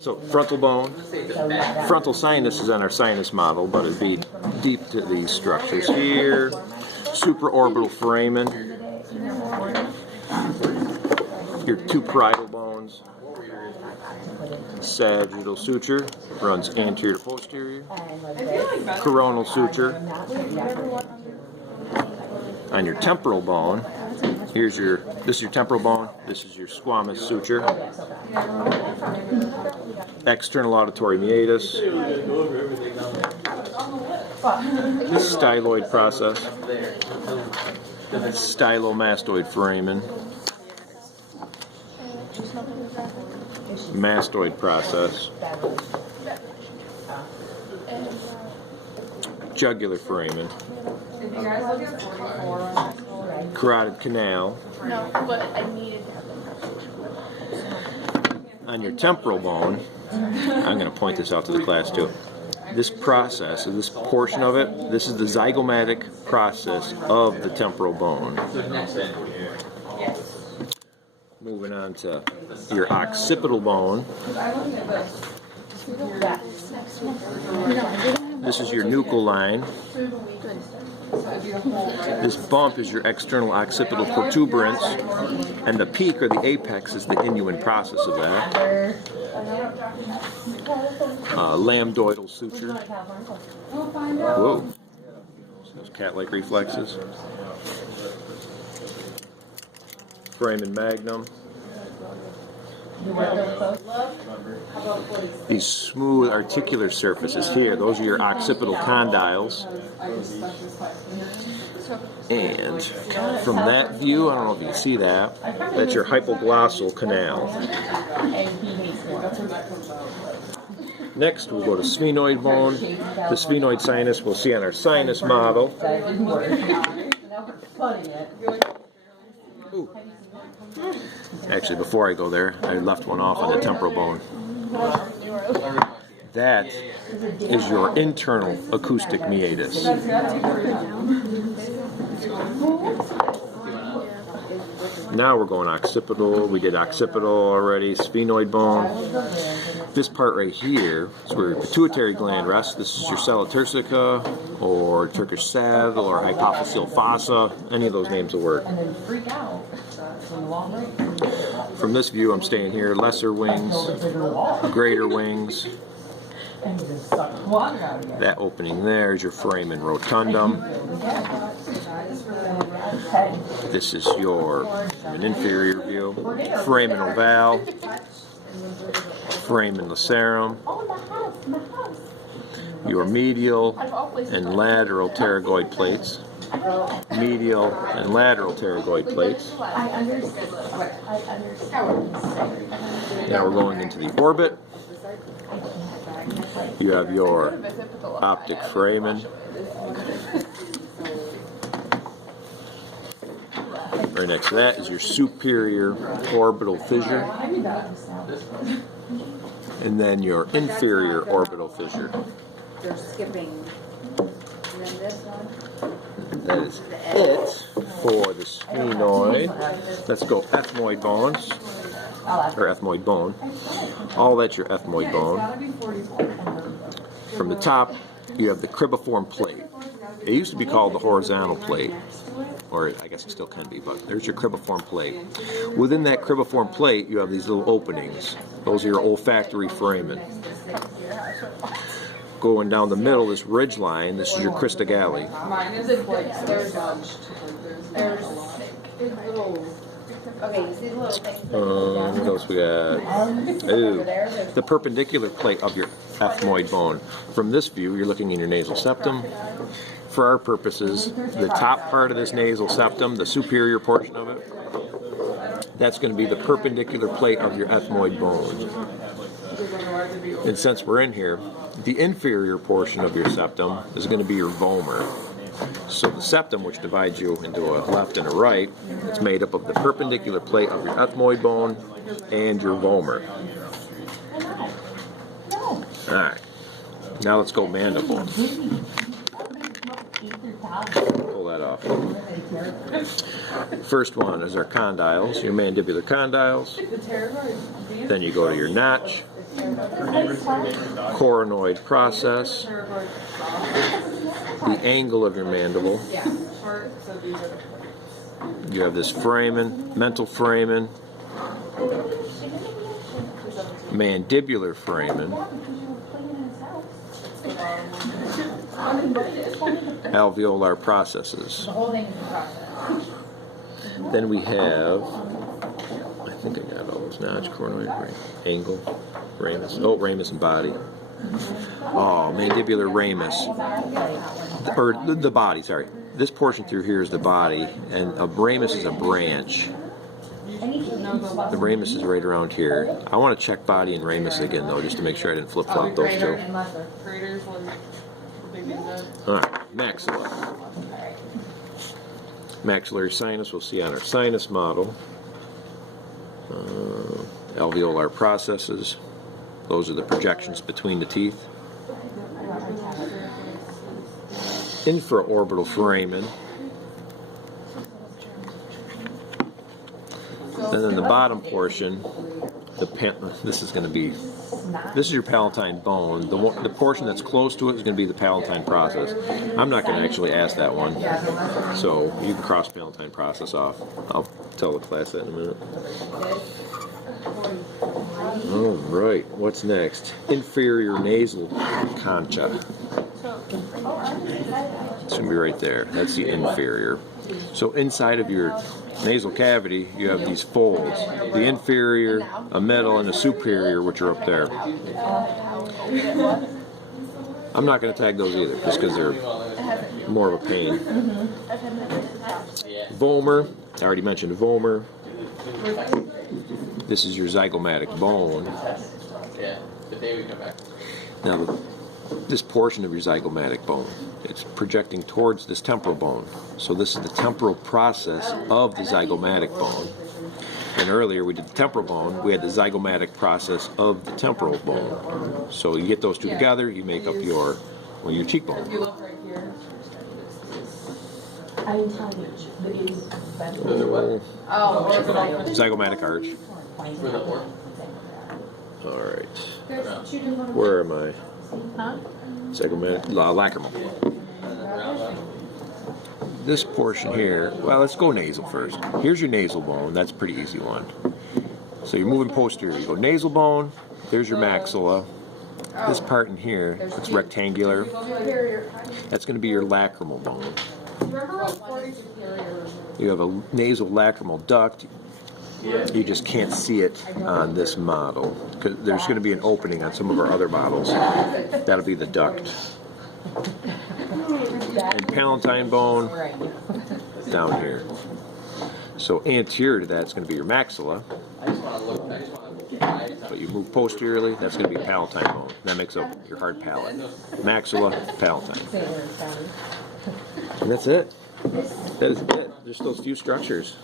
So frontal bone, frontal sinus is on our sinus model, but it'd be deep to these structures here. Supraorbital foramen, your two parietal bones. Sagittal suture runs anterior to posterior. Coronal suture. On your temporal bone, this is your temporal bone, this is your squamous suture. External auditory meatus. Styloid process. Stylomastoid foramen. Mastoid process. Jugular foramen. Carotid canal. No, but I needed On your temporal bone, I'm going to point this out to the class too. This process, or this portion of it, this is the zygomatic process of the temporal bone. Moving on to your occipital bone. This is your nuchal line. This bump is your external occipital protuberance, and the peak or the apex is the inuent process of that. Lambdoidal suture. Whoa. Those cat-like reflexes. Foramen magnum. These smooth articular surfaces here, those are your occipital condyles. And from that view, I don't know if you can see that, that's your hypoglossal canal. Next, we'll go to sphenoid bone. The sphenoid sinus we'll see on our sinus model. Ooh. Actually, before I go there, I left one off on the temporal bone. That is your internal acoustic meatus. Now we're going occipital. We did occipital already, sphenoid bone. This part right here is where your pituitary gland rests. This is your sella turcica, or Turkish saddle, or hypophyseal fossa. Any of those names will work. From this view, I'm staying here. Lesser wings, greater wings. That opening there is your foramen rotundum. This is an inferior view. Foramen ovale, foramen lacerum, your medial and lateral pterygoid plates. Medial and lateral pterygoid plates. Now we're going into the orbit. You have your optic foramen. Right next to that is your superior orbital fissure. And then your inferior orbital fissure. They're skipping. And then this one. That is it for the sphenoid. Let's go ethmoid bones, or ethmoid bone. All that's your ethmoid bone. From the top, you have the cribiform plate. It used to be called the horizontal plate, or I guess it still can be, but there's your cribiform plate. Within that cribiform plate, you have these little openings. Those are your olfactory foramen. Going down the middle, this ridge line, this is your crista galli. What else we got? Ooh, the perpendicular plate of your ethmoid bone. From this view, you're looking in your nasal septum. For our purposes, the top part of this nasal septum, the superior portion of it, that's going to be the perpendicular plate of your ethmoid bone. And since we're in here, the inferior portion of your septum is going to be your vomer. So the septum, which divides you into a left and a right, is made up of the perpendicular plate of your ethmoid bone and your vomer. Alright, now let's go mandible. Pull that off. First one is our condyles, your mandibular condyles. Then you go to your notch, coronoid process, the angle of your mandible. You have this foramen, mental foramen, mandibular foramen, alveolar processes. Then we have, I think I got all those notch, coronoid, angle, ramus. Oh, ramus and body. Oh, mandibular ramus. Or the body, sorry. This portion through here is the body, and a ramus is a branch. The ramus is right around here. I want to check body and ramus again, though, just to make sure I didn't flip-flop those two. Alright, maxilla. Maxillary sinus, we'll see on our sinus model. Alveolar processes. Those are the projections between the teeth. Infraorbital foramen. And then the bottom portion, this is your palatine bone. The portion that's close to it is going to be the palatine process. I'm not going to actually ask that one, so you can cross palatine process off. I'll tell the class that in a minute. All right, what's next? Inferior nasal concha. It's going to be right there. That's the inferior. So inside of your nasal cavity, you have these folds. The inferior, a middle, and a superior, which are up there. I'm not going to tag those either, just because they're more of a pain. Vomer. I already mentioned vomer. This is your zygomatic bone. Now, this portion of your zygomatic bone, it's projecting towards this temporal bone. So this is the temporal process of the zygomatic bone. And earlier we did the temporal bone, we had the zygomatic process of the temporal bone. So you get those two together, you make up your cheekbone. Zygomatic arch. Alright. Where am I? Zygomatic, lacrimal. This portion here, well, let's go nasal first. Here's your nasal bone, that's a pretty easy one. So you're moving posterior, you go nasal bone, there's your maxilla. This part in here, it's rectangular. That's going to be your lacrimal bone. You have a nasal lacrimal duct. You just can't see it on this model because there's going to be an opening on some of our other models. That'll be the duct. And palatine bone down here. So anterior to that is going to be your maxilla. But you move posteriorly, that's going to be palatine bone. That makes up your hard palate. Maxilla, palatine. And that's it. That is it. There's those few structures.